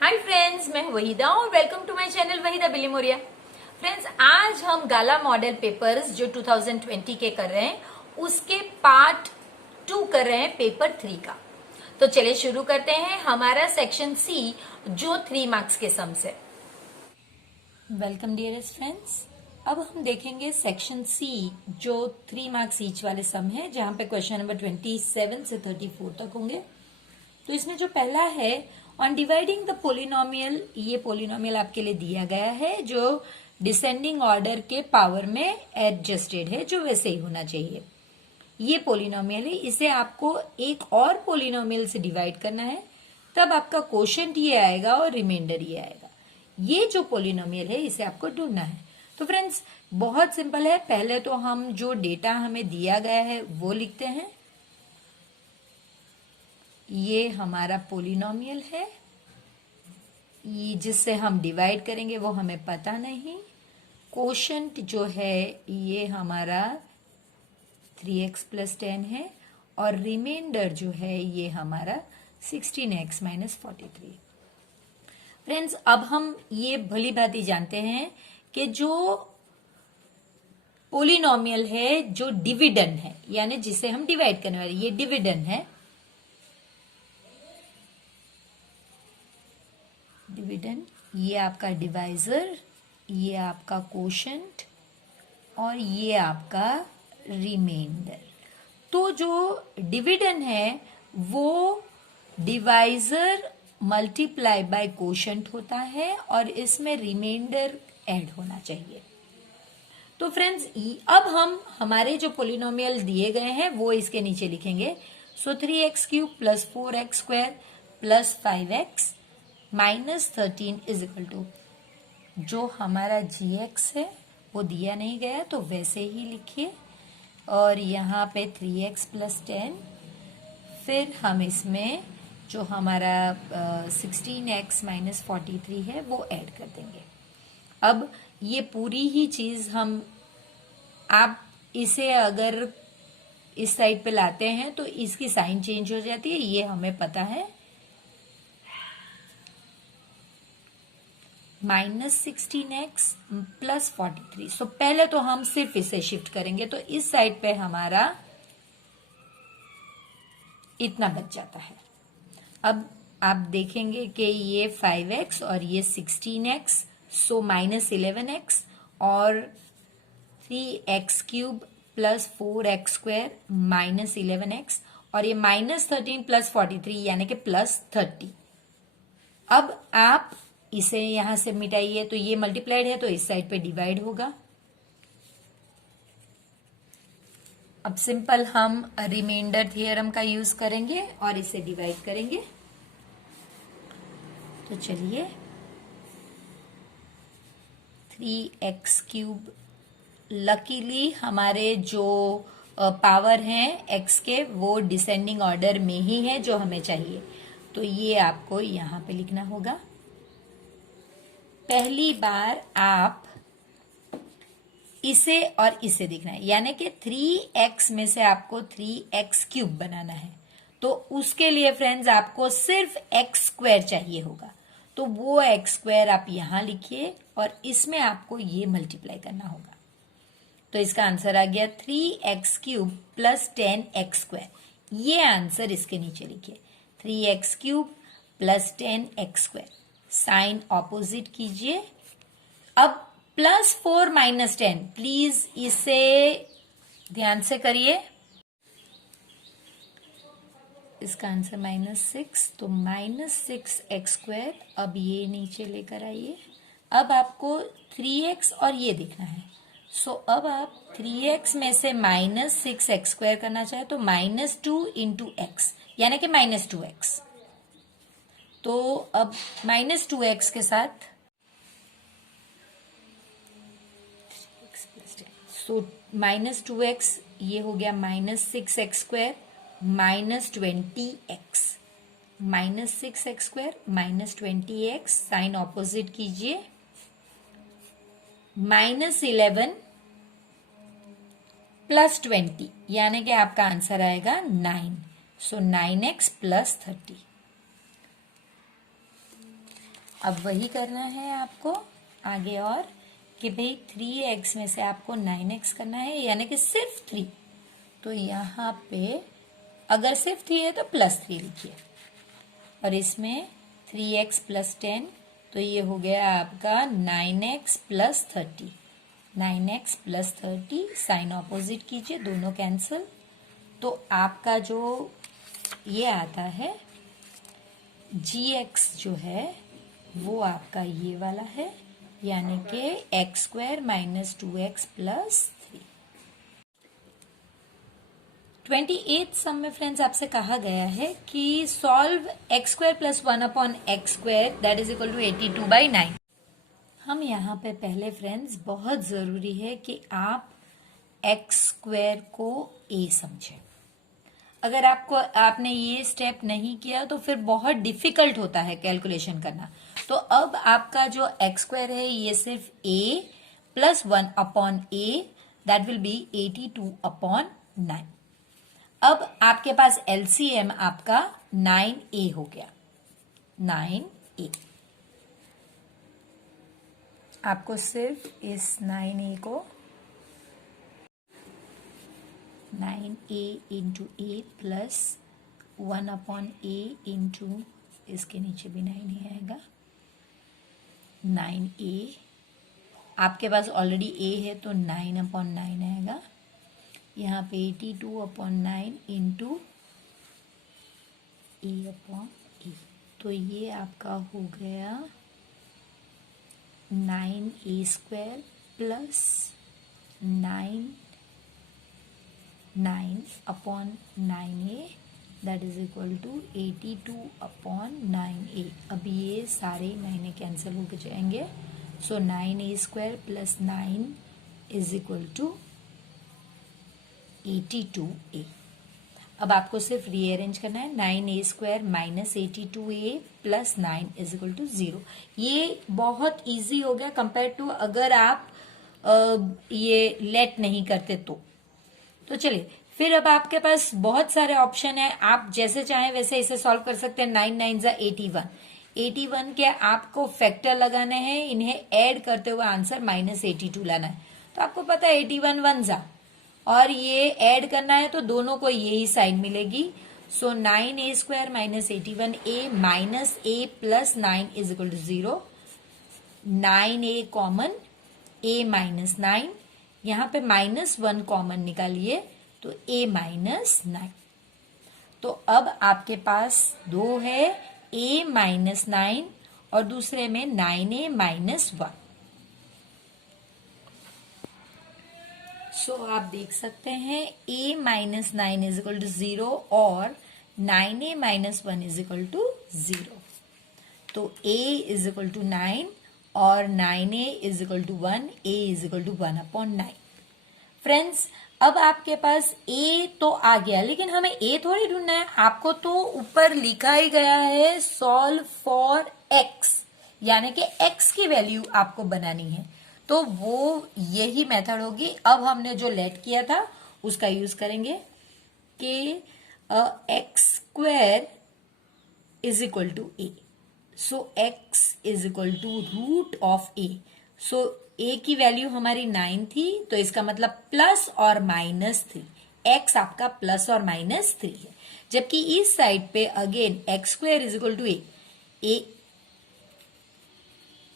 Hi friends, मैं वहीदा और welcome to my channel Waheeda Bilimoria. Friends, आज हम गाला मॉडल पेपर्स जो 2020 के कर रहे हैं उसके पार्ट 2 कर रहे हैं पेपर 3 का। तो चलिए शुरू करते हैं हमारा सेक्शन सी जो 3 मार्क्स के सम्स है। वेलकम डियरेस्ट फ्रेंड्स, अब हम देखेंगे सेक्शन सी जो 3 मार्क्स ईच वाले सम है, जहां पे क्वेश्चन नंबर 27 से 34 तक होंगे। तो इसमें जो पहला है ऑन डिवाइडिंग द पोलिनोमियल, ये पोलिनोमियल आपके लिए दिया गया है जो डिसेंडिंग ऑर्डर के पावर में एडजस्टेड है, जो वैसे ही होना चाहिए। ये पोलिनोमियल है, इसे आपको एक और पोलिनोमियल से डिवाइड करना है, तब आपका क्वोशंट ये आएगा और रिमाइंडर ये आएगा। ये जो पोलिनोमियल है इसे आपको ढूंढना है। तो फ्रेंड्स बहुत सिंपल है, पहले तो हम जो डेटा हमें दिया गया है वो लिखते हैं। ये हमारा पोलिनोमियल है, ये जिससे हम डिवाइड करेंगे वो हमें पता नहीं। क्वोशंट जो है ये हमारा 3x + 10 है और रिमाइंडर जो है ये हमारा 16x - 43। फ्रेंड्स, अब हम ये भली भांति जानते हैं कि जो पोलिनोमियल है जो डिविडेंड है, यानी जिसे हम डिवाइड करने वाले, ये डिविडेंड है। डिविडेंड, ये आपका डिवाइजर, ये आपका क्वोशंट और ये आपका रिमाइंडर। तो जो डिविडेंड है वो डिवाइजर मल्टीप्लाई बाय क्वोशंट होता है और इसमें रिमाइंडर ऐड होना चाहिए। तो फ्रेंड्स अब हम हमारे जो पोलिनोमियल दिए गए हैं वो इसके नीचे लिखेंगे। सो 3x³ + 4x² + 5x -13 = जो हमारा gx है वो दिया नहीं गया तो वैसे ही लिखिए, और यहाँ पे 3x + 10, फिर हम इसमें जो हमारा 16x - 43 है वो ऐड कर देंगे। अब ये पूरी ही चीज आप इसे अगर इस साइड पे लाते हैं तो इसकी साइन चेंज हो जाती है, ये हमें पता है। -16x + 43। सो पहले तो हम सिर्फ इसे शिफ्ट करेंगे, तो इस साइड पे हमारा इतना बच जाता है। अब आप देखेंगे कि ये 5x और ये 16x, सो -11x और 3x³ + 4x² -11x और ये -13 + 43 यानी कि +30। अब आप इसे यहां से मिटाइए, तो ये मल्टीप्लाइड है तो इस साइड पे डिवाइड होगा। अब सिंपल हम रिमाइंडर थ्योरम का यूज करेंगे और इसे डिवाइड करेंगे। तो चलिए 3x³, लकीली हमारे जो पावर हैं x के वो डिसेंडिंग ऑर्डर में ही है जो हमें चाहिए, तो ये आपको यहां पे लिखना होगा। पहली बार आप इसे और इसे देखना है, यानी कि 3x में से आपको 3x³ बनाना है, तो उसके लिए फ्रेंड्स आपको सिर्फ x² चाहिए होगा, तो वो x² आप यहां लिखिए और इसमें आपको ये मल्टीप्लाई करना होगा। तो इसका आंसर आ गया 3x³ + 10x²। ये आंसर इसके नीचे लिखिए, 3x³ + 10x²। साइन ऑपोजिट कीजिए। अब +4 - 10, प्लीज इसे ध्यान से करिए। इसका आंसर -6, तो -6x²। अब ये नीचे लेकर आइए। अब आपको 3x और ये देखना है, सो अब आप 3x में से -6x² करना चाहे तो -2 × x यानी कि -2x। तो अब -2x के साथ सो -2x ये हो गया -6x² -20x, -6x² -20x। Sign opposite कीजिए। -11 + 20 यानी कि आपका आंसर आएगा 9, सो 9x + 30। अब वही करना है आपको आगे और कि भाई 3x में से आपको 9x करना है, यानी कि सिर्फ 3। तो यहाँ पे अगर सिर्फ 3 है तो +3 लिखिए, और इसमें 3x + 10, तो ये हो गया आपका 9x + 30। 9x + 30 साइन ऑपोजिट कीजिए, दोनों कैंसिल। तो आपका जो ये आता है gx जो है वो आपका ये वाला है, यानी कि x² - 2x + 3। 28th सम में फ्रेंड्स आपसे कहा गया है कि solve x² + 1/x² that is equal to 82/9। हम यहाँ पे पहले फ्रेंड्स बहुत जरूरी है कि आप x² को a समझें। अगर आपने ये स्टेप नहीं किया तो फिर बहुत डिफिकल्ट होता है कैलकुलेशन करना। तो अब आपका जो x² है ये सिर्फ a + 1/a that will be 82/9। अब आपके पास एलसीएम आपका 9a हो गया, 9a। आपको सिर्फ इस 9a को 9a × a plus 1/a into, इसके नीचे भी 9a आएगा, 9a। आपके पास ऑलरेडी a है तो 9/9 आएगा, यहाँ पे 82/9 इंटू a/a। तो ये आपका हो गया 9a² plus 9/9a that is equal to 82/9a। अब ये सारे 9 कैंसिल होकर जाएंगे, सो 9a² + 9 is equal to 82a। अब आपको सिर्फ रीअरेंज करना है, 9a² - 82a + 9 is equal to 0। ये बहुत इजी हो गया कंपेयर टू अगर आप ये लेट नहीं करते तो चलिए फिर अब आपके पास बहुत सारे ऑप्शन है, आप जैसे चाहें वैसे इसे सॉल्व कर सकते हैं। 9 9 = 81, 81 के आपको फैक्टर लगाने हैं, इन्हें ऐड करते हुए आंसर -82 लाना है। तो आपको पता है 81 1 ज़ा, और ये ऐड करना है तो दोनों को यही साइन मिलेगी। So 9a² - 81a - a + 9 is equal to 0। 9a common, a - 9, यहाँ पे -1 कॉमन निकालिए तो a - 9। तो अब आपके पास दो है, a - 9 और दूसरे में 9a - 1। सो आप देख सकते हैं a - 9 इज इक्वल टू 0 और 9a - 1 इज इक्वल टू 0। तो a इज इक्वल टू 9 और 9a is equal to 1, a is equal to 1/9। Friends अब आपके पास a तो आ गया, लेकिन हमें a थोड़ी ढूंढना है, आपको तो ऊपर लिखा ही गया है सॉल्व फॉर x, यानी कि x की वैल्यू आपको बनानी है। तो वो यही मेथड होगी। अब हमने जो लेट किया था उसका यूज करेंगे कि x² is equal to a। So x is equal to √a। So a की वैल्यू हमारी 9 थी, तो इसका मतलब प्लस और -3, x आपका प्लस और -3 है। जबकि इस साइड पे again x² is equal to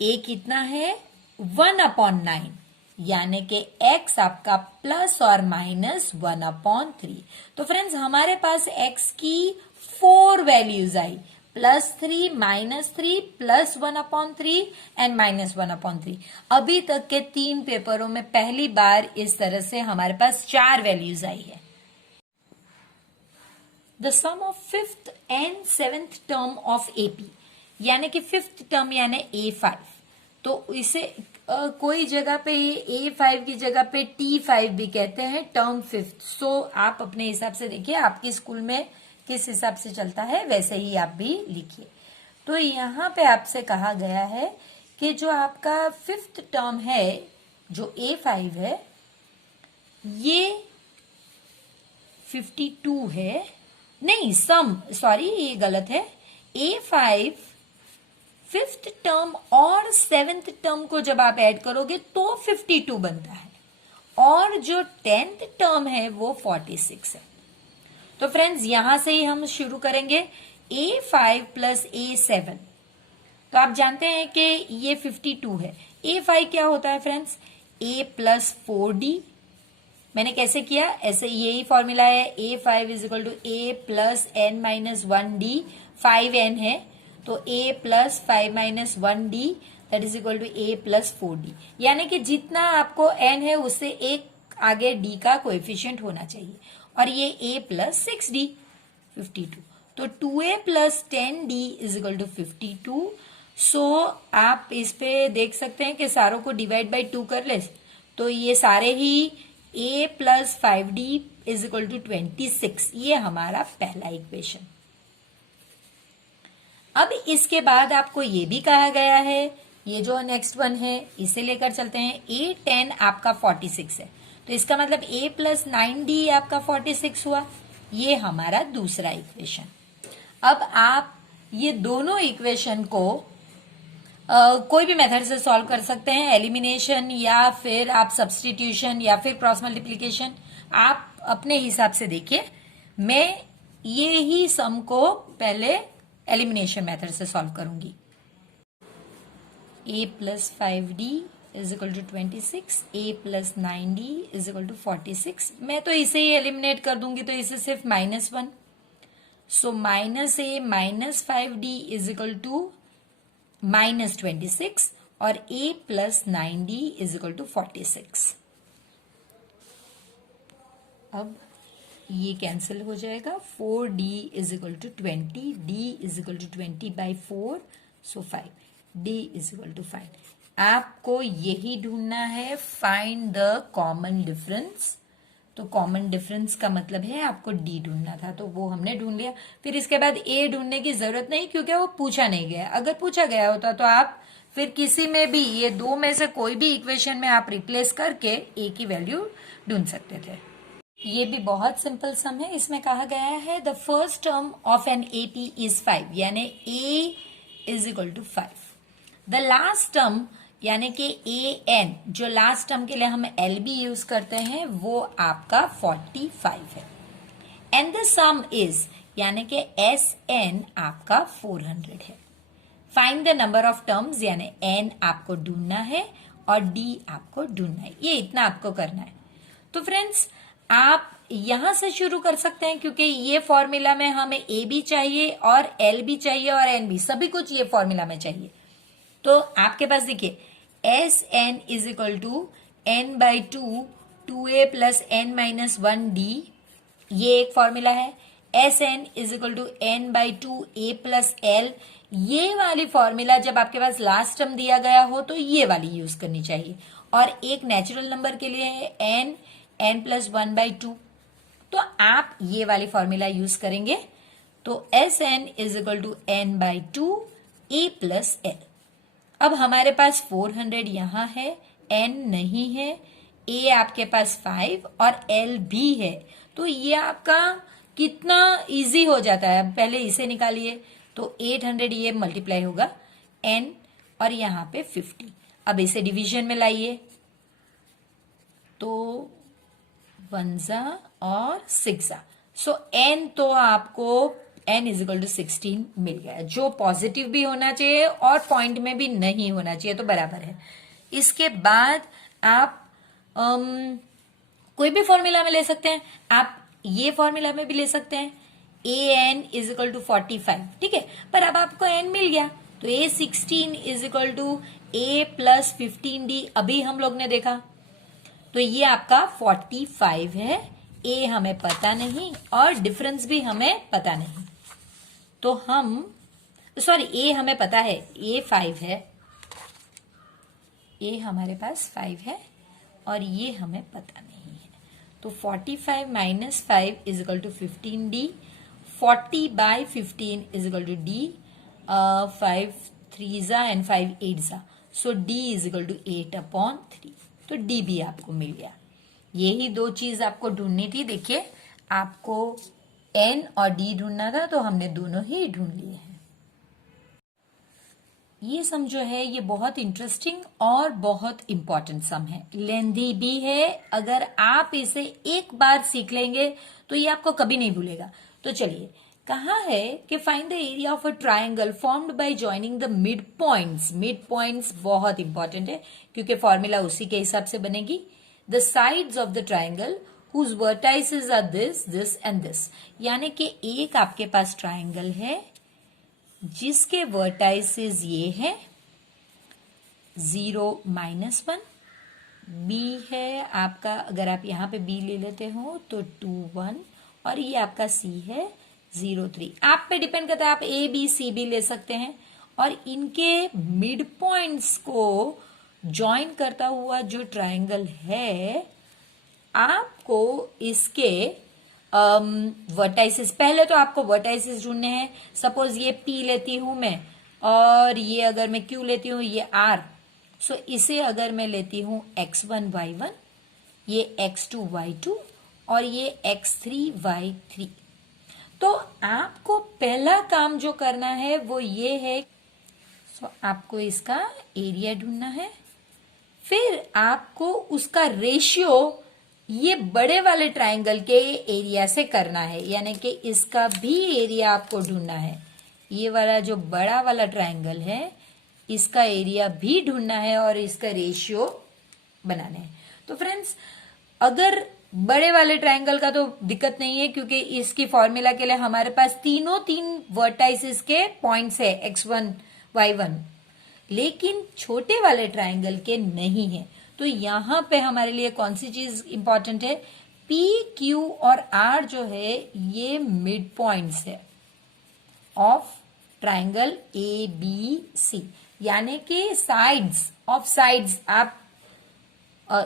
a कितना है 1/9, यानी कि x आपका प्लस और -1/3। तो फ्रेंड्स हमारे पास x की 4 वैल्यूज आई, +3, -3, +1/3 एंड -1/3। अभी तक के 3 पेपरों में पहली बार इस तरह से हमारे पास 4 वैल्यूज आई है। The sum of 5th and 7th term of AP, यानी कि 5th टर्म यानी A5। तो इसे कोई जगह पे A5 की जगह पे T5 भी कहते हैं, टर्म 5th। सो आप अपने हिसाब से देखिए आपके स्कूल में किस हिसाब से चलता है वैसे ही आप भी लिखिए। तो यहाँ पे आपसे कहा गया है कि जो आपका 5th टर्म है जो A5 है ये 52 है, नहीं सम, सॉरी ये गलत है। A5 5th 5th टर्म और 7th टर्म को जब आप ऐड करोगे तो 52 बनता है, और जो 10th टर्म है वो 46 है। तो फ्रेंड्स यहां से ही हम शुरू करेंगे। A5 प्लस A7, तो आप जानते हैं कि ये 52 है। A5 क्या होता है फ्रेंड्स? A plus 4D। मैंने कैसे किया? ऐसे यही फॉर्मूला है, A5 is equal to A plus n minus 1D। 5n है तो A plus 5 minus 1D that is equal to A plus 4D। यानी कि जितना आपको n है उससे एक आगे D का कोएफिशिएंट होना चाहिए, और ये A प्लस 6D 52। तो 2A plus 10D is equal to 52। So आप इस पे देख सकते हैं कि सारों को डिवाइड बाई 2 कर ले, तो ये सारे ही A plus 5D is equal to 26। ये हमारा पहला इक्वेशन। अब इसके बाद आपको ये भी कहा गया है, ये जो नेक्स्ट वन है इसे लेकर चलते हैं। A10 आपका 46 है, तो इसका मतलब A प्लस 9D आपका 46 हुआ। ये हमारा दूसरा इक्वेशन। अब आप ये दोनों इक्वेशन को कोई भी मेथड से सॉल्व कर सकते हैं, एलिमिनेशन या फिर आप सब्स्टिट्यूशन या फिर क्रॉस मल्टीप्लिकेशन, आप अपने हिसाब से देखिए। मैं ये ही सम को पहले एलिमिनेशन मेथड से सॉल्व करूंगी। A plus 5D is equal to 26, A plus 9D is equal to 46। मैं तो इसे ही एलिमिनेट कर दूंगी, तो इसे सिर्फ -1। So -A minus 5D is equal to -26, और A plus 9D is equal to 46। अब ये कैंसिल हो जाएगा। 4D is equal to 20, D is equal to 20 by 4, so 5, D is equal to 5। आपको यही ढूंढना है, फाइंड द कॉमन डिफरेंस। तो कॉमन डिफरेंस का मतलब है आपको D ढूंढना था, तो वो हमने ढूंढ लिया। फिर इसके बाद A ढूंढने की जरूरत नहीं, क्योंकि वो पूछा नहीं गया। अगर पूछा गया होता तो आप फिर किसी में भी, ये दो में से कोई भी इक्वेशन में आप रिप्लेस करके A की वैल्यू ढूंढ सकते थे। ये भी बहुत सिंपल सम है। इसमें कहा गया है the first term of an AP is 5, यानी A is equal to 5। The last term यानी कि AN, जो लास्ट टर्म के लिए हम LB यूज करते हैं, वो आपका 45 है। एंड द सम इज, यानी कि SN आपका 400 है। Find the number of terms, यानी N आपको ढूंढना है और D आपको ढूंढना है। ये इतना आपको करना है। तो फ्रेंड्स आप यहां से शुरू कर सकते हैं, क्योंकि ये फॉर्मूला में हमें AB चाहिए और LB चाहिए और NB, सभी कुछ ये फॉर्मूला में चाहिए। तो आपके पास देखिए SN is equal to N by 2, 2A plus N minus 1D, ये एक फॉर्मूला है। SN is equal to N by 2A plus L, ये वाली फॉर्मूला जब आपके पास लास्ट टर्म दिया गया हो तो ये वाली यूज करनी चाहिए। और एक नेचुरल नंबर के लिए है N प्लस 1 बाई 2, तो आप ये वाली फॉर्मूला यूज करेंगे। तो SN is equal to N by 2A plus L। अब हमारे पास 400 यहां है, N नहीं है, A आपके पास 5 और L भी है, तो ये आपका कितना इजी हो जाता है। पहले इसे निकालिए, तो 800 ये मल्टीप्लाई होगा N और यहाँ पे 50। अब इसे डिवीजन में लाइए, तो 1 जा और 6 जा, सो N तो आपको N इज इक्वल टू 16 मिल गया, जो पॉजिटिव भी होना चाहिए और पॉइंट में भी नहीं होना चाहिए, तो बराबर है। इसके बाद आप कोई भी फॉर्मूला में ले सकते हैं, आप ये फॉर्मूला में भी ले सकते हैं। AN इज इक्वल टू 45, ठीक है, पर अब आपको N मिल गया, तो A16 is equal to A plus 15D, अभी हम लोग ने देखा, तो ये आपका 45 है। A हमें पता नहीं और डिफरेंस भी हमें पता नहीं, तो हम सॉरी A हमें पता है, A 5 है, A हमारे पास 5 है और ये हमें पता नहीं है। तो 45 minus 5 is equal to 15D, 40 by 15 is equal to D, 5 3 जा एंड 5 8 जा, so D is equal to 8/3, तो D भी आपको मिल गया। यही दो चीज आपको ढूंढनी थी। देखिए आपको N और D ढूंढना था, तो हमने दोनों ही ढूंढ लिए हैं। ये सम जो है ये बहुत इंटरेस्टिंग और बहुत इंपॉर्टेंट सम है, लेंदी भी है। अगर आप इसे एक बार सीख लेंगे तो ये आपको कभी नहीं भूलेगा। तो चलिए, कहा है कि find the area of a triangle formed by joining the mid points. Mid points बहुत इंपॉर्टेंट है क्योंकि फॉर्मूला उसी के हिसाब से बनेगी। The sides of the triangle whose vertices are this and this। यानी कि एक आपके पास ट्राइंगल है जिसके वर्टाइसेस ये है 0 -1, बी है आपका, अगर आप यहां पे बी ले लेते हो तो 2 1, और ये आपका सी है 0 3। आप पे डिपेंड करता है, आप ए बी सी भी ले सकते हैं। और इनके मिड पॉइंट्स को ज्वाइन करता हुआ जो ट्राइंगल है, आपको इसके वर्टाइसिस, पहले तो आपको वर्टाइसिस ढूंढने हैं। सपोज ये पी लेती हूं मैं, और ये अगर मैं क्यू लेती हूं, ये आर। सो इसे अगर मैं लेती हूं x1 y1, ये x2 y2, और ये x3 y3। तो आपको पहला काम जो करना है वो ये है, सो आपको इसका एरिया ढूंढना है। फिर आपको उसका रेशियो ये बड़े वाले ट्राइंगल के एरिया से करना है, यानी कि इसका भी एरिया आपको ढूंढना है। ये वाला जो बड़ा वाला ट्राइंगल है इसका एरिया भी ढूंढना है और इसका रेशियो बनाना है। तो फ्रेंड्स, अगर बड़े वाले ट्राइंगल का तो दिक्कत नहीं है क्योंकि इसकी फॉर्मूला के लिए हमारे पास तीन वर्टाइसिस के पॉइंट्स है x1 y1, लेकिन छोटे वाले ट्राइंगल के नहीं है। तो यहां पे हमारे लिए कौन सी चीज इंपॉर्टेंट है, पी क्यू और आर जो है ये मिड पॉइंट्स है of triangle A B C, यानी कि साइड्स। आप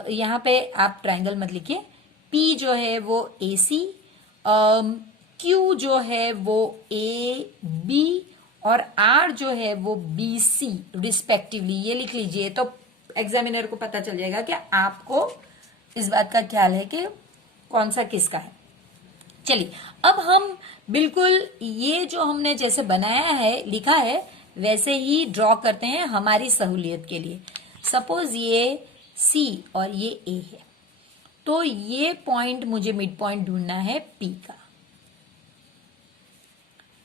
यहां पे आप ट्राइंगल मत लिखिए। पी जो है वो ए सी, क्यू जो है वो ए बी, और आर जो है वो बी सी रिस्पेक्टिवली, ये लिख लीजिए। तो एग्जामिनर को पता चल जाएगा कि आपको इस बात का ख्याल है कि कौन सा किसका है। चलिए, अब हम बिल्कुल ये जो हमने जैसे बनाया है, लिखा है, वैसे ही ड्रॉ करते हैं हमारी सहूलियत के लिए। सपोज ये सी और ये ए है, तो ये पॉइंट मुझे मिड पॉइंट ढूंढना है पी का।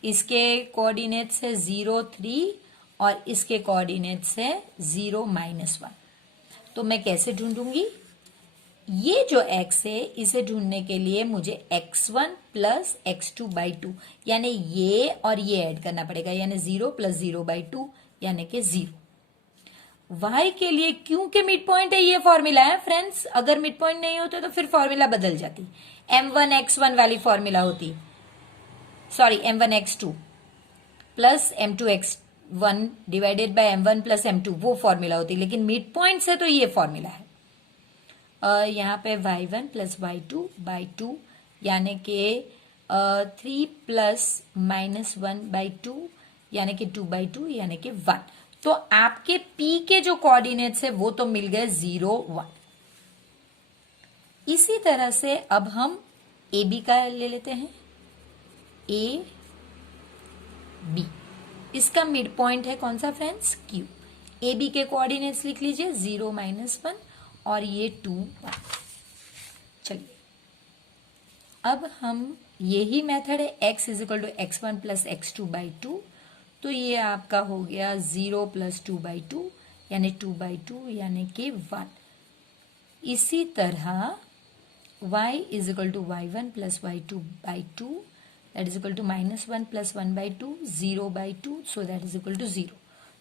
इसके कोऑर्डिनेट्स है 0 3 और इसके कोऑर्डिनेट्स है 0 -1। तो मैं कैसे ढूंढूंगी, ये जो x है इसे ढूंढने के लिए मुझे x1 प्लस x2/2 यानी ये और ये ऐड करना पड़ेगा, यानी 0 + 0/2 यानी कि 0। y के लिए क्योंकि मिड पॉइंट है, ये फॉर्मूला है फ्रेंड्स। अगर मिड पॉइंट नहीं होता तो फिर फॉर्मूला बदल जाती, m1 x1 वाली फॉर्मूला होती, sorry m1 x2 plus m2 x1 divided by m1 plus m2, वो फॉर्मूला होती। लेकिन मिड पॉइंट से तो ये फॉर्मूला है। यहाँ पे y1 प्लस y2/2 यानी कि 3 + -1/2 यानी कि 2/2 यानी कि 1। तो आपके p के जो कोऑर्डिनेट्स है वो तो मिल गए 0 1। इसी तरह से अब हम ए बी का ले लेते हैं, ए बी, इसका मिड पॉइंट है कौन सा फ्रेंड्स, क्यू। ए बी के कोऑर्डिनेट्स लिख लीजिए 0 -1 और ये 2 1। चलिए, अब हम यही मेथड है x = x1 + x2/2, तो ये आपका हो गया 0 + 2/2 यानी 2/2 यानी कि 1। इसी तरह y = y1 + y2/2 that is equal to -1 + 1/2 0/2, so that is equal to 0।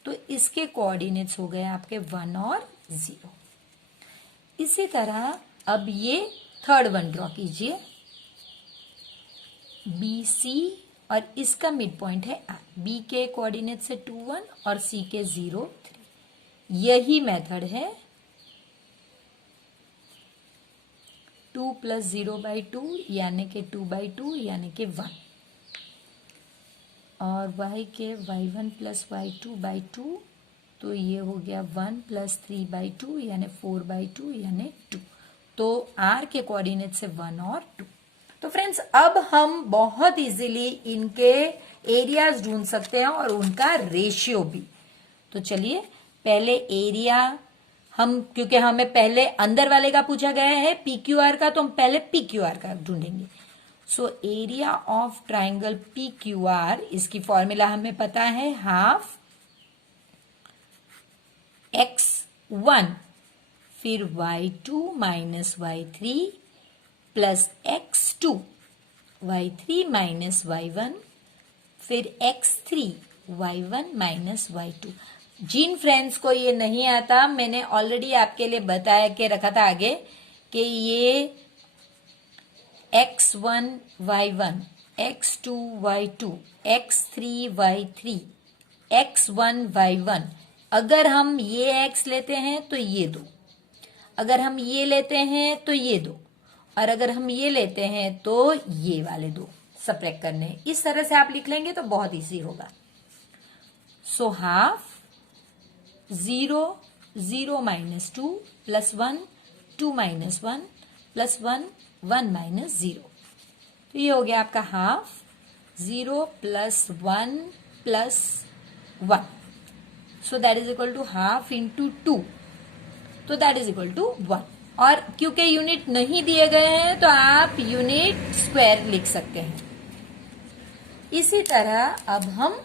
तो इसके कोऑर्डिनेट्स हो गए आपके 1 और 0। इसी तरह अब ये थर्ड वन ड्रॉ कीजिए, बी सी, और इसका मिड पॉइंट है आर। बी के कोऑर्डिनेट से 2 1 और सी के 0 3। यही मेथड है 2 + 0/2 यानी कि 2/2 यानी कि 1, और y के y1 + y2/2, तो ये हो गया 1 + 3/2 यानी 4/2 यानी 2। तो r के कोऑर्डिनेट से 1 और 2। तो फ्रेंड्स, अब हम बहुत इजीली इनके एरियाज ढूंढ सकते हैं और उनका रेशियो भी। तो चलिए पहले एरिया हम, क्योंकि हमें पहले अंदर वाले का पूछा गया है पी क्यू आर का, तो हम पहले पी क्यू आर का ढूंढेंगे। सो area of triangle P Q are, इसकी फॉर्मूला हमें पता है, हाफ x1 फिर y2 minus y3 plus x2 y3 minus y1 फिर x3 y1 माइनस y2। जिन फ्रेंड्स को ये नहीं आता, मैंने ऑलरेडी आपके लिए बताया के रखा था आगे कि ये x1 y1 x2 y2 x3 y3 x1 y1, अगर हम ये x लेते हैं तो ये दो, अगर हम ये लेते हैं तो ये दो, और अगर हम ये लेते हैं तो ये वाले दो सब्ट्रैक्ट करने हैं। इस तरह से आप लिख लेंगे तो बहुत इजी होगा। So half 0 0 minus 2 plus 1 2 minus 1 plus 1 1 minus 0, तो ये हो गया आपका half 0 plus 1 plus 1, so that is equal to half into 2, तो दैट इज इक्वल टू 1। और क्योंकि यूनिट नहीं दिए गए हैं तो आप यूनिट स्क्वायर लिख सकते हैं। इसी तरह अब हम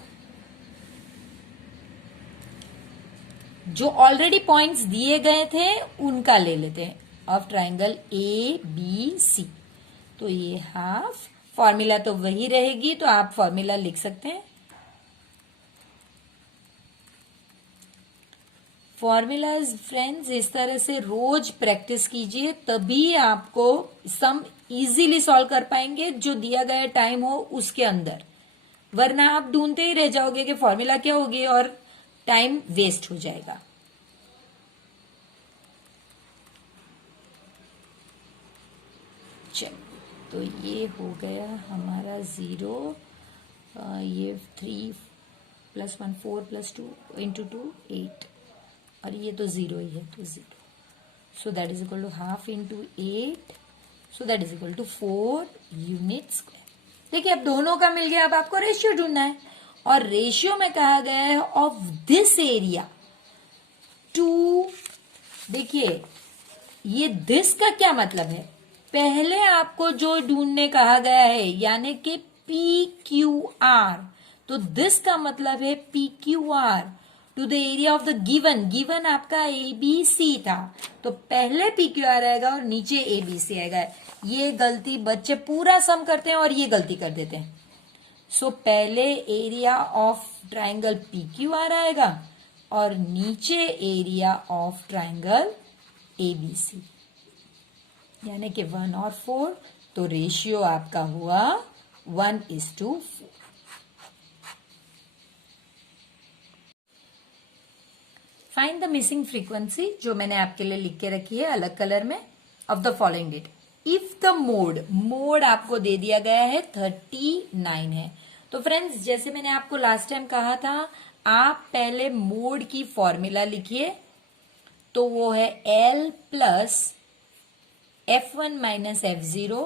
जो ऑलरेडी पॉइंट्स दिए गए थे उनका ले लेते हैं, of triangle A B C. तो ये हाफ, फॉर्मूला तो वही रहेगी, तो आप फॉर्मूला लिख सकते हैं। फॉर्मूलाज फ्रेंड्स इस तरह से रोज प्रैक्टिस कीजिए, तभी आपको सम इजीली सॉल्व कर पाएंगे जो दिया गया टाइम हो उसके अंदर, वरना आप ढूंढते ही रह जाओगे कि फॉर्मूला क्या होगी और टाइम वेस्ट हो जाएगा। चलिए, तो ये हो गया हमारा 0, ये 3 प्लस 1 4 प्लस 2 इंटू 2 8, और ये तो 0 ही है, तो 0, so that is equal to half into 8, so that is equal to 4 unit square. देखिए अब दोनों का मिल गया, अब आपको रेशियो ढूंढना है, और रेशियो में कहा गया है ऑफ दिस एरिया टू, देखिए ये दिस का क्या मतलब है, पहले आपको जो ढूंढने कहा गया है यानी कि पी क्यू आर, तो दिस का मतलब है P Q R to the area of the given, given आपका ए बी सी था, तो पहले पी क्यू आर आएगा और नीचे ए बी सी आएगा। ये गलती बच्चे पूरा सम करते हैं और ये गलती कर देते हैं। सो पहले area of triangle P Q R आएगा और नीचे area of triangle A B C, यानी कि 1 और 4, तो रेशियो आपका हुआ 1:4। फाइंड द मिसिंग फ्रीक्वेंसी, जो मैंने आपके लिए लिख के रखी है अलग कलर में, of the following data. If the mode आपको दे दिया गया है 39 है, तो फ्रेंड्स जैसे मैंने आपको लास्ट टाइम कहा था, आप पहले मोड की फॉर्मूला लिखिए, तो वो है L plus F1 minus F0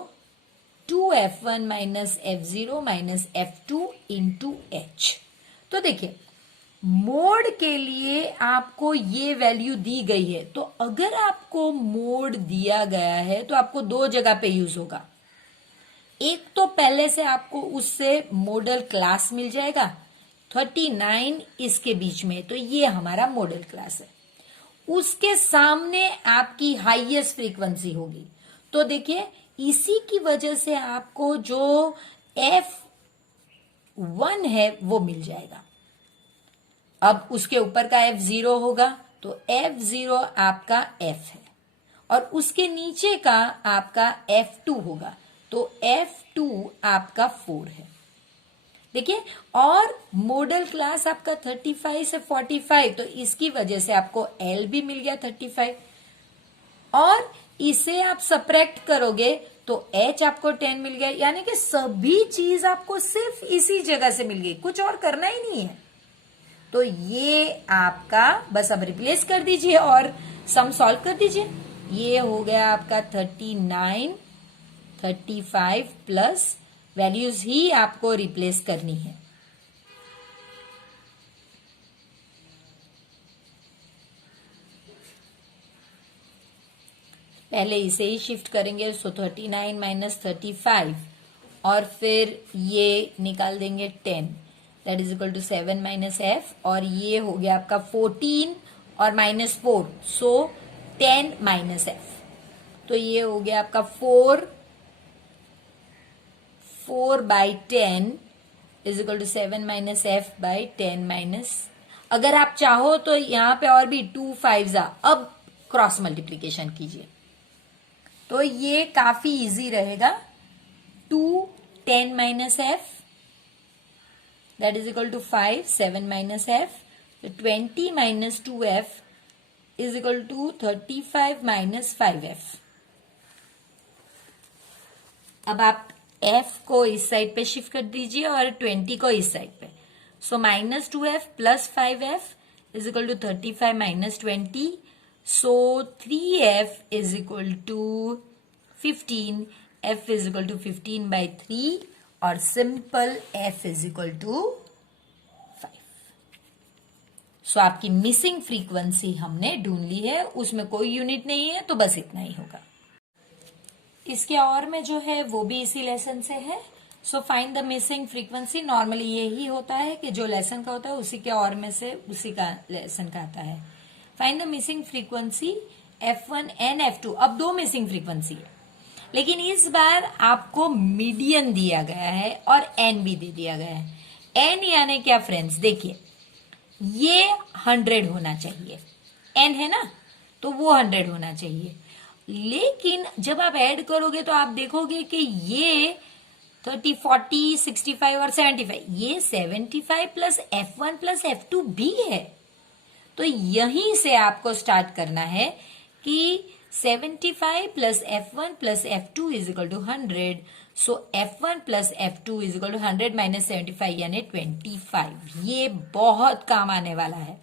2F1 minus F0 minus F2 into H। तो देखिए मोड के लिए आपको ये वैल्यू दी गई है, तो अगर आपको मोड दिया गया है तो आपको दो जगह पे यूज होगा। एक तो पहले से आपको उससे मॉडल क्लास मिल जाएगा, 39 इसके बीच में, तो ये हमारा मॉडल क्लास है। उसके सामने आपकी हाईएस्ट फ्रीक्वेंसी होगी, तो देखिए इसी की वजह से आपको जो F1 है वो मिल जाएगा। अब उसके ऊपर का F0 होगा, तो F0 आपका F है, और उसके नीचे का आपका F2 होगा, तो F2 आपका 4 है। देखिए, और मॉडल क्लास आपका 35 से 45, तो इसकी वजह से आपको L भी मिल गया 35, और इसे आप सब्ट्रैक्ट करोगे तो H आपको 10 मिल गया, यानी कि सभी चीज आपको सिर्फ इसी जगह से मिल गई, कुछ और करना ही नहीं है। तो ये आपका बस अब रिप्लेस कर दीजिए और सम सॉल्व कर दीजिए। ये हो गया आपका 39 35 प्लस वैल्यूज ही आपको रिप्लेस करनी है। पहले इसे ही शिफ्ट करेंगे, सो 39 माइनस 35 और फिर ये निकाल देंगे 10, that is equal to 7 minus F, और ये हो गया आपका 14 और माइनस 4, सो 10 माइनस एफ। तो ये हो गया आपका 4 by 10 is equal to 7 minus F by 10 minus, अगर आप चाहो तो यहां पे और भी 2 5 अब क्रॉस मल्टीप्लीकेशन कीजिए तो ये काफी इजी रहेगा। 2 10 minus F that is equal to 5 7 minus F, 20 minus 2f is equal to 35 minus 5f। अब आप f को इस साइड पे शिफ्ट कर दीजिए और 20 को इस साइड पे, so minus 2f plus 5f is equal to 35 minus 20, so 3f is equal to 15, f is equal to 15 by 3 और simple f is equal to 5। So आपकी मिसिंग फ्रीक्वेंसी हमने ढूंढ ली है, उसमें कोई यूनिट नहीं है तो बस इतना ही होगा। इसके और में जो है वो भी इसी लेसन से है। So find the missing frequency, normally यही होता है कि जो लेसन का होता है उसी के और में से उसी का लेसन का आता है। Find the missing frequency F1 and F2। अब दो मिसिंग फ्रीक्वेंसी है, लेकिन इस बार आपको मीडियन दिया गया है और एन भी दे दिया गया है। एन यानी क्या फ्रेंड्स, देखिए ये 100 होना चाहिए, एन है ना, तो वो 100 होना चाहिए, लेकिन जब आप ऐड करोगे तो आप देखोगे कि ये 30 40 65 और 75, ये 75 प्लस F1 प्लस F2 भी है। तो यहीं से आपको स्टार्ट करना है कि 75 plus F1 plus F2 is equal to 100, so F1 plus F2 is equal to 100 minus 75 यानी 25। ये बहुत काम आने वाला है।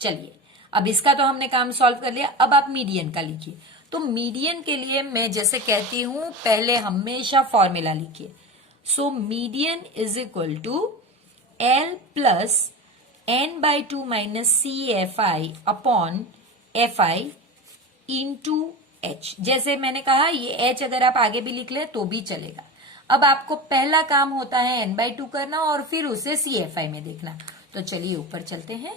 चलिए अब इसका तो हमने काम सॉल्व कर लिया, अब आप मीडियन का लिखिए। तो मीडियन के लिए मैं जैसे कहती हूं पहले हमेशा फॉर्मूला लिखिए। So median is equal to L plus n by 2 minus CFI upon FI into H। जैसे मैंने कहा ये H अगर आप आगे भी लिख ले तो भी चलेगा। अब आपको पहला काम होता है n बाई 2 करना और फिर उसे CFI में देखना। तो चलिए ऊपर चलते हैं।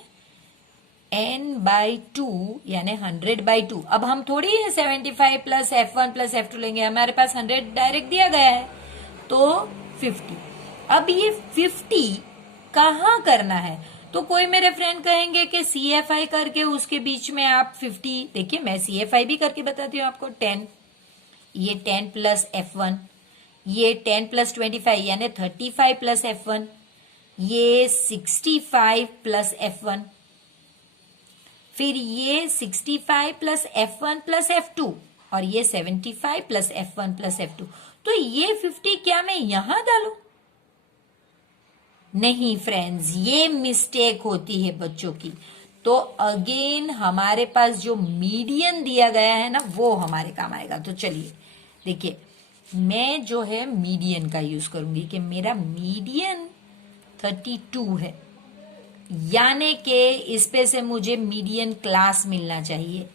n बाई 2 यानी 100 बाई 2। अब हम थोड़ी 75 प्लस F1 प्लस F2 लेंगे, हमारे पास 100 डायरेक्ट दिया गया है, तो 50। अब ये 50 कहाँ करना है, तो कोई मेरे फ्रेंड कहेंगे कि CFI करके उसके बीच में आप 50, देखिए मैं CFI भी करके बताती हूँ आपको। 10, ये 10 प्लस F1, ये 10 प्लस 25 यानी 35 प्लस F1, ये 65 प्लस F1, फिर ये 65 प्लस F1 प्लस F2 और ये 75 प्लस F1 प्लस F2। तो ये 50 क्या मैं यहां डालूं? नहीं फ्रेंड्स, ये मिस्टेक होती है बच्चों की। तो अगेन हमारे पास जो मीडियन दिया गया है ना वो हमारे काम आएगा। तो चलिए देखिए, मैं जो है मीडियन का यूज करूंगी कि मेरा मीडियन 32 है, यानी कि इस पे से मुझे मीडियन क्लास मिलना चाहिए।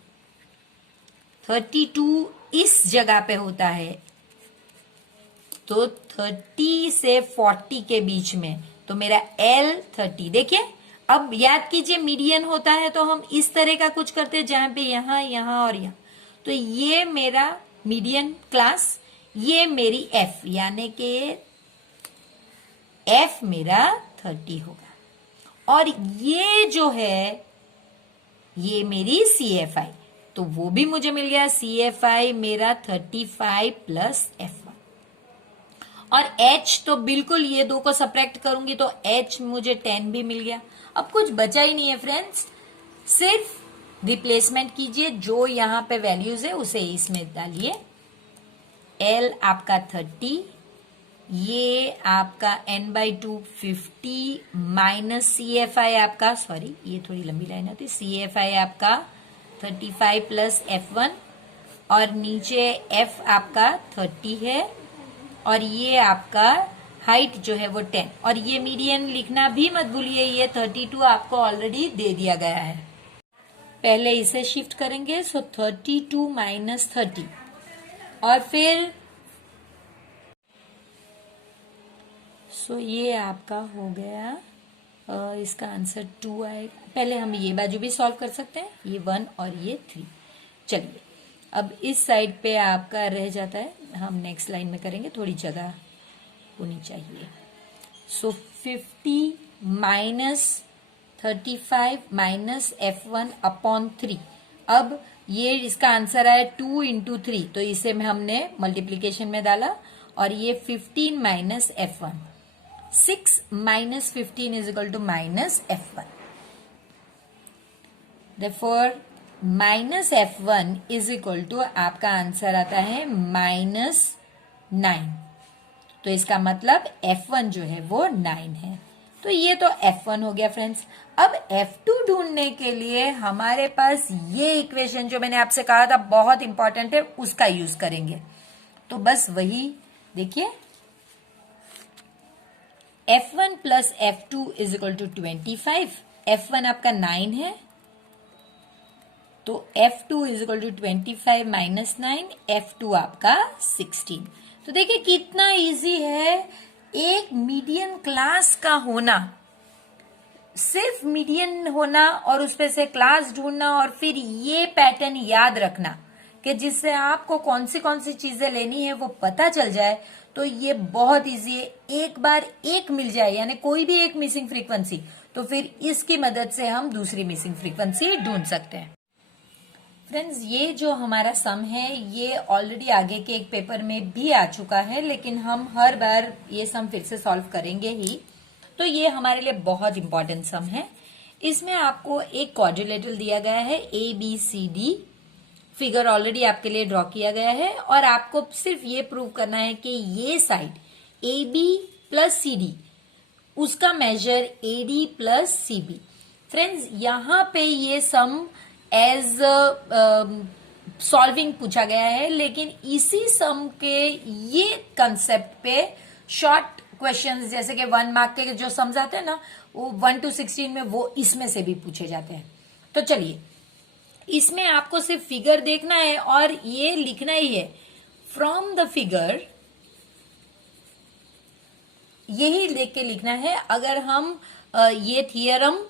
32 इस जगह पे होता है, तो 30 से 40 के बीच में, तो मेरा L 30। देखिए अब याद कीजिए मीडियन होता है तो हम इस तरह का कुछ करते हैं जहां पे यहां यहां और यहां। तो ये मेरा मीडियन क्लास, ये मेरी F, यानी कि F मेरा 30 होगा, और ये जो है ये मेरी CFI, तो वो भी मुझे मिल गया। CFI मेरा 35 प्लस F1, और H तो बिल्कुल ये दो को सब्ट्रैक्ट करूंगी तो H मुझे 10 भी मिल गया। अब कुछ बचा ही नहीं है फ्रेंड्स, सिर्फ रिप्लेसमेंट कीजिए, जो यहां पे वैल्यूज है उसे इसमें डालिए। L आपका 30, ये आपका n बाई 2 50 माइनस CFI आपका, सॉरी ये थोड़ी लंबी लाइन होती, CFI आपका 35 प्लस F1, और नीचे F आपका 30 है, और ये आपका हाइट जो है वो 10, और ये मीडियन लिखना भी मत भूलिए, ये 32 आपको ऑलरेडी दे दिया गया है। पहले इसे शिफ्ट करेंगे, सो 32 माइनस 30 और फिर सो ये आपका हो गया, इसका आंसर 2 आएगा। पहले हम ये बाजू भी सॉल्व कर सकते हैं, ये 1 और ये 3। चलिए अब इस साइड पे आपका रह जाता है, हम नेक्स्ट लाइन में करेंगे, थोड़ी जगह होनी चाहिए। सो 50 माइनस 35 माइनस F1 अपॉन 3। अब ये इसका आंसर आया 2 इंटू 3, तो इसे में हमने मल्टीप्लीकेशन में डाला और ये 15 minus F1, 6 minus 15 is equal to minus F1। Therefore minus F1 is equal to आपका आंसर आता है -9। तो इसका मतलब F1 जो है वो 9 है। तो ये तो F1 हो गया फ्रेंड्स। अब F2 ढूंढने के लिए हमारे पास ये इक्वेशन जो मैंने आपसे कहा था बहुत इंपॉर्टेंट है, उसका यूज करेंगे। तो बस वही देखिए, F1 plus F2 is equal to 25। F1 आपका 9 है, तो F2 is equal to 25 minus 9, F2 आपका 16। तो देखिए कितना इजी है एक मीडियन क्लास का होना, सिर्फ मीडियन होना और उसपे से क्लास ढूंढना और फिर ये पैटर्न याद रखना कि जिससे आपको कौन सी चीजें लेनी है वो पता चल जाए। तो ये बहुत इजी है, एक बार एक मिल जाए यानी कोई भी एक मिसिंग फ्रीक्वेंसी, तो फिर इसकी मदद से हम दूसरी मिसिंग फ्रीक्वेंसी ढूंढ सकते हैं। फ्रेंड्स ये जो हमारा सम है ये ऑलरेडी आगे के एक पेपर में भी आ चुका है, लेकिन हम हर बार ये सम फिर से सॉल्व करेंगे ही। तो ये हमारे लिए बहुत इंपॉर्टेंट सम है। इसमें आपको एक क्वाड्रिलेटरल दिया गया है, ABCD फिगर ऑलरेडी आपके लिए ड्रॉ किया गया है और आपको सिर्फ ये प्रूव करना है कि ये साइड AB प्लस CD उसका measure AD plus CB। Friends यहाँ पे ये सम एज सॉल्विंग पूछा गया है, लेकिन इसी सम के ये कंसेप्ट पे शॉर्ट क्वेश्चंस जैसे कि 1 मार्क के जो सम्स आते हैं ना, वो 1 to 16 में वो इसमें से भी पूछे जाते हैं। तो चलिए इसमें आपको सिर्फ फिगर देखना है और ये लिखना ही है, फ्रॉम द फिगर यही देख के लिखना है। अगर हम ये थियरम